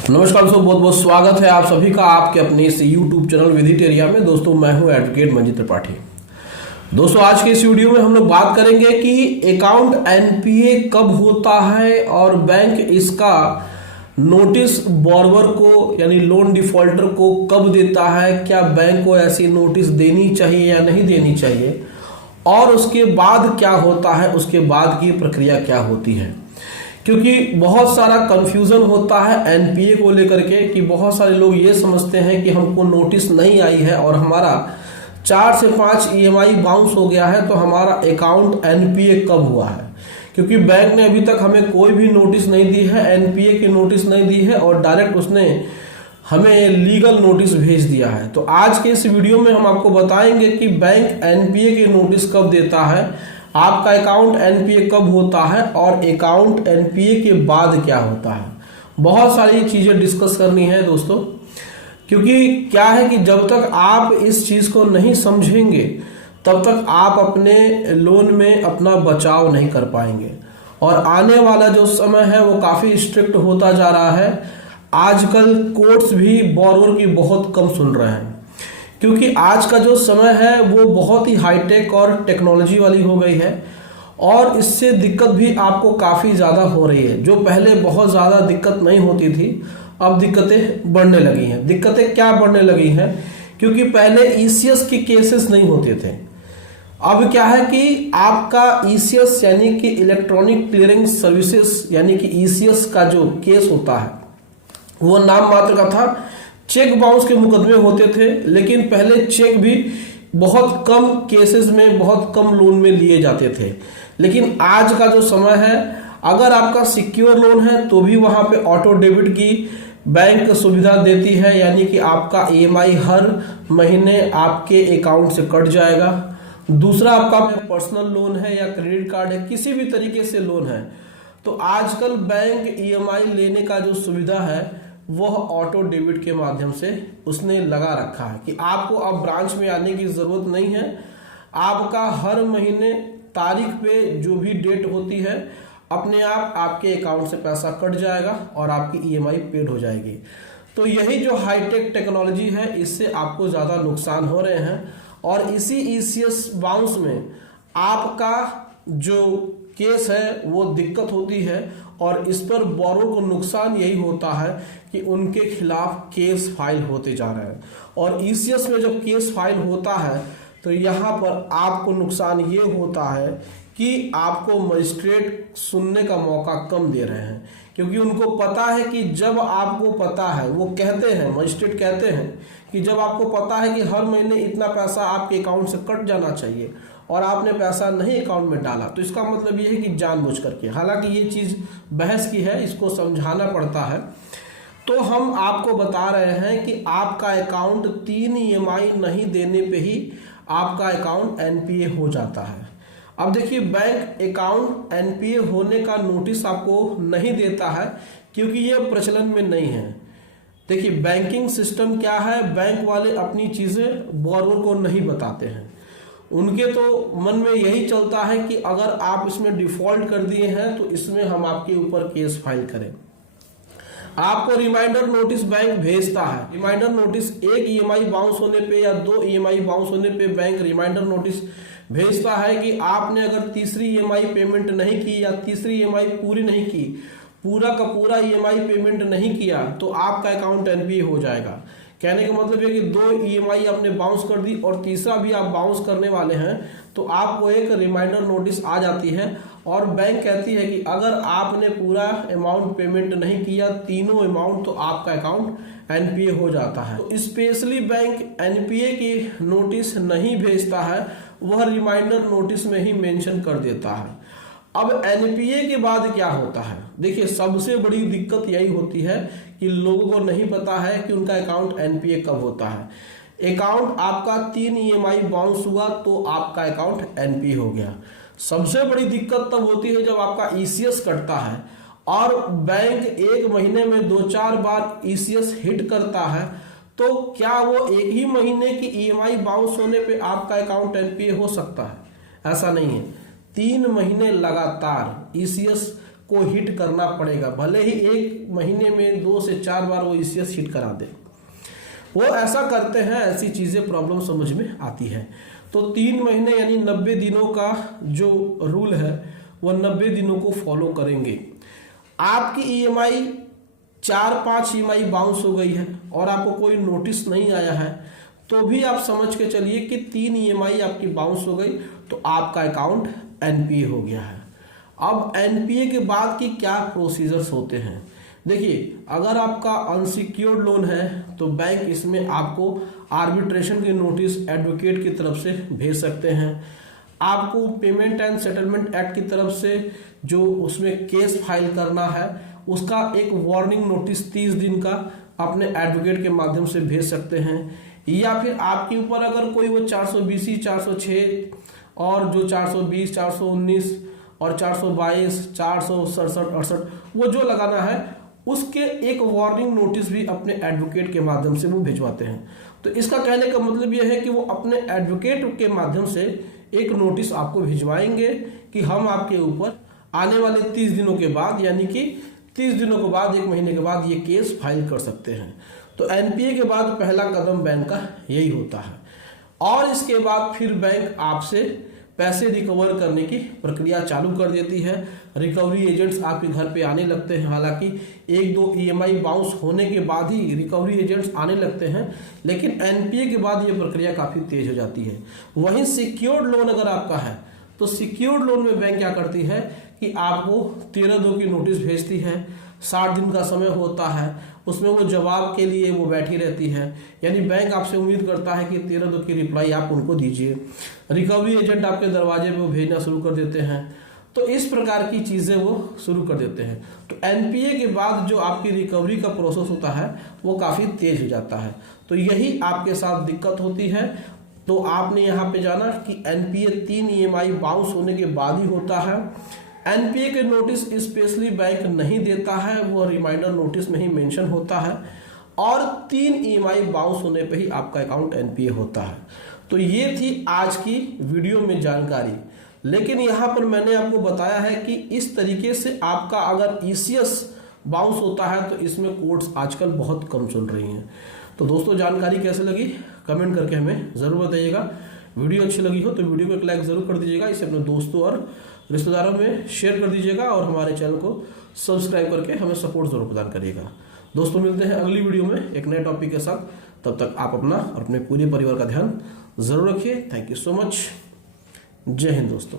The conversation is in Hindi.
नमस्कार दोस्तों, बहुत बहुत स्वागत है आप सभी का आपके अपने इस YouTube चैनल विजिटेरिया में। दोस्तों मैं हूं एडवोकेट मंजीत त्रिपाठी। दोस्तों आज के इस वीडियो में हम लोग बात करेंगे कि अकाउंट एनपीए कब होता है और बैंक इसका नोटिस बॉर्रोवर को यानी लोन डिफॉल्टर को कब देता है। क्या बैंक को ऐसी नोटिस देनी चाहिए या नहीं देनी चाहिए, और उसके बाद क्या होता है, उसके बाद की प्रक्रिया क्या होती है। क्योंकि बहुत सारा कंफ्यूजन होता है एनपीए को लेकर के कि बहुत सारे लोग ये समझते हैं कि हमको नोटिस नहीं आई है और हमारा 4 से 5 ईएमआई बाउंस हो गया है तो हमारा अकाउंट एनपीए कब हुआ है। क्योंकि बैंक ने अभी तक हमें कोई भी नोटिस नहीं दी है, एनपीए की नोटिस नहीं दी है और डायरेक्ट उसने हमें लीगल नोटिस भेज दिया है। तो आज के इस वीडियो में हम आपको बताएंगे कि बैंक एनपीए की नोटिस कब देता है, आपका अकाउंट एनपीए कब होता है और अकाउंट एनपीए के बाद क्या होता है। बहुत सारी चीजें डिस्कस करनी है दोस्तों, क्योंकि क्या है कि जब तक आप इस चीज को नहीं समझेंगे तब तक आप अपने लोन में अपना बचाव नहीं कर पाएंगे। और आने वाला जो समय है वो काफी स्ट्रिक्ट होता जा रहा है। आजकल कोर्ट्स भी बॉरोवर की बहुत कम सुन रहे हैं, क्योंकि आज का जो समय है वो बहुत ही हाईटेक और टेक्नोलॉजी वाली हो गई है और इससे दिक्कत भी आपको काफ़ी ज़्यादा हो रही है। जो पहले बहुत ज़्यादा दिक्कत नहीं होती थी, अब दिक्कतें बढ़ने लगी हैं। दिक्कतें क्या बढ़ने लगी हैं? क्योंकि पहले ईसीएस के केसेस नहीं होते थे। अब क्या है कि आपका ईसीएस यानी कि इलेक्ट्रॉनिक क्लियरिंग सर्विसेज यानी कि ईसीएस का जो केस होता है वो नाम मात्र का था। चेक बाउंस के मुकदमे होते थे, लेकिन पहले चेक भी बहुत कम केसेस में बहुत कम लोन में लिए जाते थे। लेकिन आज का जो समय है, अगर आपका सिक्योर लोन है तो भी वहां पे ऑटो डेबिट की बैंक सुविधा देती है, यानी कि आपका ईएमआई हर महीने आपके अकाउंट से कट जाएगा। दूसरा, आपका पर्सनल लोन है या क्रेडिट कार्ड है, किसी भी तरीके से लोन है, तो आजकल बैंक ईएमआई लेने का जो सुविधा है वह ऑटो डेबिट के माध्यम से उसने लगा रखा है कि आपको अब ब्रांच में आने की जरूरत नहीं है। आपका हर महीने तारीख पे जो भी डेट होती है अपने आप आपके अकाउंट से पैसा कट जाएगा और आपकी ईएमआई पेड हो जाएगी। तो यही जो हाईटेक टेक्नोलॉजी है, इससे आपको ज़्यादा नुकसान हो रहे हैं और इसी ईसीएस बाउंस में आपका जो केस है वो दिक्कत होती है और इस पर बॉरोवर को नुकसान यही होता है कि उनके खिलाफ केस फाइल होते जा रहे हैं। और ईसीएस में जब केस फाइल होता है तो यहाँ पर आपको नुकसान ये होता है कि आपको मजिस्ट्रेट सुनने का मौका कम दे रहे हैं, क्योंकि उनको पता है कि जब आपको पता है, वो कहते हैं, मजिस्ट्रेट कहते हैं कि जब आपको पता है कि हर महीने इतना पैसा आपके अकाउंट से कट जाना चाहिए और आपने पैसा नहीं अकाउंट में डाला, तो इसका मतलब ये है कि जानबूझ करके, हालांकि ये चीज़ बहस की है, इसको समझाना पड़ता है। तो हम आपको बता रहे हैं कि आपका अकाउंट 3 ईएमआई नहीं देने पे ही आपका अकाउंट एनपीए हो जाता है। अब देखिए, बैंक अकाउंट एनपीए होने का नोटिस आपको नहीं देता है क्योंकि ये प्रचलन में नहीं है। देखिए, बैंकिंग सिस्टम क्या है, बैंक वाले अपनी चीज़ें बॉरोवर को नहीं बताते हैं। उनके तो मन में यही चलता है कि अगर आप इसमें डिफॉल्ट कर दिए हैं तो इसमें हम आपके ऊपर केस फाइल करें। आपको रिमाइंडर नोटिस बैंक भेजता है। रिमाइंडर नोटिस 1 ईएमआई बाउंस होने पे या 2 ईएमआई बाउंस होने पे बैंक रिमाइंडर नोटिस भेजता है कि आपने अगर तीसरी ईएमआई पेमेंट नहीं की या तीसरी ईएमआई पूरी नहीं की, पूरा का पूरा ईएमआई पेमेंट नहीं किया, तो आपका अकाउंट एनपीए हो जाएगा। कहने का मतलब है कि 2 ईएमआई आपने बाउंस कर दी और तीसरा भी आप बाउंस करने वाले हैं तो आपको एक रिमाइंडर नोटिस आ जाती है और बैंक कहती है कि अगर आपने पूरा अमाउंट पेमेंट नहीं किया, तीनों अमाउंट, तो आपका अकाउंट एनपीए हो जाता है। तो स्पेशली बैंक एनपीए की नोटिस नहीं भेजता है, वह रिमाइंडर नोटिस में ही मेंशन कर देता है। अब एनपीए के बाद क्या होता है? देखिए, सबसे बड़ी दिक्कत यही होती है कि लोगों को नहीं पता है कि उनका अकाउंट एनपीए कब होता है। अकाउंट आपका 3 ईएमआई बाउंस हुआ तो आपका अकाउंट एनपीए हो गया। सबसे बड़ी दिक्कत तब होती है जब आपका ईसीएस कटता है और बैंक 1 महीने में 2-4 बार ईसीएस हिट करता है, तो क्या वो एक ही महीने की ईएमआई बाउंस होने पे आपका अकाउंट एनपीए हो सकता है? ऐसा नहीं है। 3 महीने लगातार ईसीएस को हिट करना पड़ेगा, भले ही एक महीने में 2 से 4 बार वो ईसीएस हिट करा दे। वो ऐसा करते हैं, ऐसी चीज़ें प्रॉब्लम समझ में आती है। तो 3 महीने यानी 90 दिनों का जो रूल है वो 90 दिनों को फॉलो करेंगे। आपकी ईएमआई 4-5 ईएमआई बाउंस हो गई है और आपको कोई नोटिस नहीं आया है, तो भी आप समझ के चलिए कि 3 ईएमआई आपकी बाउंस हो गई तो आपका अकाउंट एनपीए हो गया है। अब एनपीए के बाद की क्या प्रोसीजर्स होते हैं, देखिए अगर आपका अनसिक्योर्ड लोन है तो बैंक इसमें आपको आर्बिट्रेशन की नोटिस एडवोकेट की तरफ से भेज सकते हैं। आपको पेमेंट एंड सेटलमेंट एक्ट की तरफ से जो उसमें केस फाइल करना है उसका एक वार्निंग नोटिस 30 दिन का अपने एडवोकेट के माध्यम से भेज सकते हैं। या फिर आपके ऊपर अगर कोई वो 420, 406 और जो 420, 419 और 422, 467, 68 वो जो लगाना है उसके एक वार्निंग नोटिस भी अपने एडवोकेट के माध्यम से वो भिजवाते हैं। तो इसका कहने का मतलब यह है कि वो अपने एडवोकेट के माध्यम से एक नोटिस आपको भिजवाएंगे कि हम आपके ऊपर आने वाले 30 दिनों के बाद यानी कि 30 दिनों के बाद 1 महीने के बाद ये केस फाइल कर सकते हैं। तो एनपीए के बाद पहला कदम बैंक का यही होता है और इसके बाद फिर बैंक आपसे पैसे रिकवर करने की प्रक्रिया चालू कर देती है। रिकवरी एजेंट्स आपके घर पे आने लगते हैं, हालांकि 1-2 ईएमआई बाउंस होने के बाद ही रिकवरी एजेंट्स आने लगते हैं, लेकिन एनपीए के बाद ये प्रक्रिया काफ़ी तेज हो जाती है। वहीं सिक्योर्ड लोन अगर आपका है तो सिक्योर्ड लोन में बैंक क्या करती है कि आपको 13(2) की नोटिस भेजती है। 60 दिन का समय होता है, उसमें वो जवाब के लिए वो बैठी रहती है, यानी बैंक आपसे उम्मीद करता है कि 13(2) की रिप्लाई आप उनको दीजिए। रिकवरी एजेंट आपके दरवाजे पे वो भेजना शुरू कर देते हैं। तो इस प्रकार की चीज़ें वो शुरू कर देते हैं। तो एनपीए के बाद जो आपकी रिकवरी का प्रोसेस होता है वो काफ़ी तेज हो जाता है। तो यही आपके साथ दिक्कत होती है। तो आपने यहाँ पे जाना कि एनपीए 3 ईएमआई बाउंस होने के बाद ही होता है। एनपीए के नोटिस स्पेशली बैंक नहीं देता है, वो रिमाइंडर नोटिस में ही मेंशन होता है और 3 ईएमआई बाउंस होने पे ही आपका अकाउंट एनपीए होता है। तो ये थी आज की वीडियो में जानकारी, लेकिन यहाँ पर मैंने आपको बताया है कि इस तरीके से आपका अगर ईसीएस बाउंस होता है तो इसमें कोर्ट्स आजकल बहुत कम चल रही हैं। तो दोस्तों जानकारी कैसे लगी कमेंट करके हमें ज़रूर बताइएगा। वीडियो अच्छी लगी हो तो वीडियो को एक लाइक ज़रूर कर दीजिएगा, इसे अपने दोस्तों और रिश्तेदारों में शेयर कर दीजिएगा और हमारे चैनल को सब्सक्राइब करके हमें सपोर्ट जरूर प्रदान करिएगा। दोस्तों मिलते हैं अगली वीडियो में एक नए टॉपिक के साथ, तब तक आप अपना और अपने पूरे परिवार का ध्यान जरूर रखिए। Thank you so much. जय हिंद दोस्तों।